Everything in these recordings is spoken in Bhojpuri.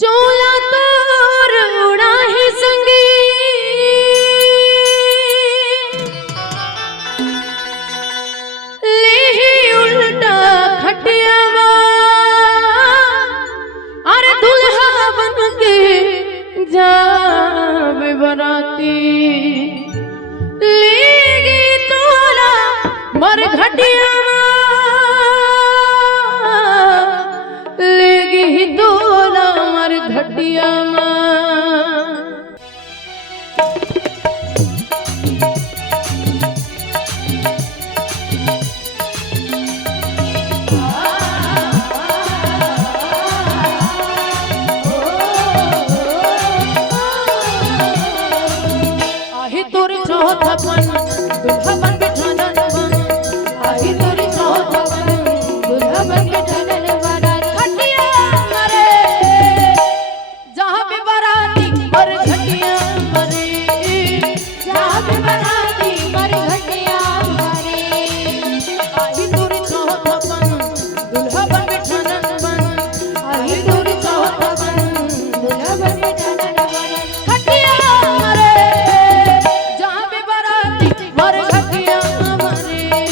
चोला तोर उड़ा ही संगी ले ही उल्टा खटियावा अरे दुल्हा बन के जावे बराती लेगी तोला मर घटियावा लेगी तोला मर घटियावा। आही तोर चौथापन दुल्हा बन बिठाना बन आही तोर चौथापन दुल्हा बन बिठाना बन खटिया मरे जहाँ पे बाराती मर घटिया मरे जहाँ पे बाराती मर घटिया मरे आही तोर चौथापन दुल्हा बन बिठाना बन आही तोर चौथापन दुल्हा बन बिठाना बन खटिया मरे जहाँ पे बाराती मर घटिया मरे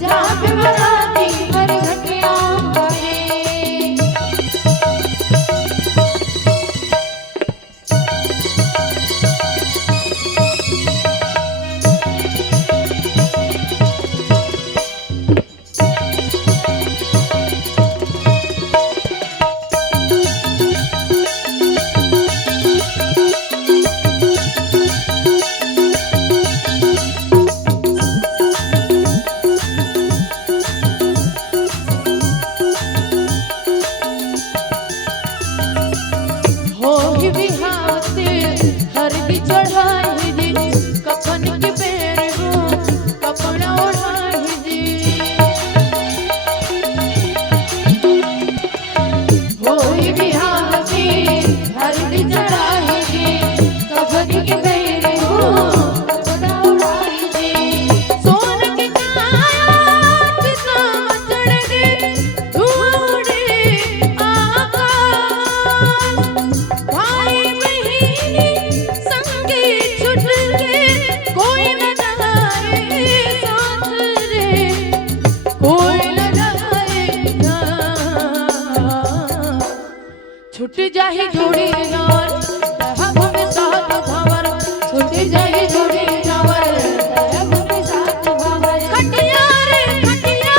जहाँ पे बाराती मर घटिया मरे। हो ही बिहावते हरदी चढ़ाई जी कफन के पैर हो कपड़ा ओढ़ाई जी हो ही बिहावते हरदी चढ़ाई जी कफन के पैर हो कपड़ा ओढ़ाई जी सोन की काया कितना चढ़ गए धूड़े आकाश भाई बहिनी संगे छुट के कोई न जाए साथ रे कोई न जाए छुट जाही जोड़ी यार दहब में साथ भावर छुट जाही जोड़ी यार दहब में साथ भावर खटिया रे खटिया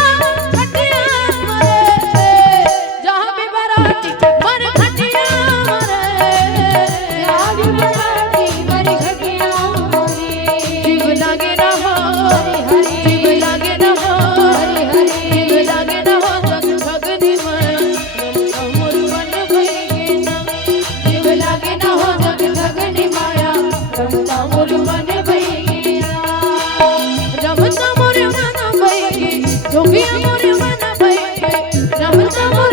खटिया मरे जहाँ पे बाराती मर घटिया मरे जहाँ पे बाराती मर घटिया मरे जीव लागे न हो हरि हरि जीव लागे न हो हरि हरि जीव लागे न हो जग भगनी माया मोर मन भई ना जीव लागे न हो जग भगनी माया रमता मोर मन भई ना रमता मोर मन भई जोगिया मोर मन भई रमता मोर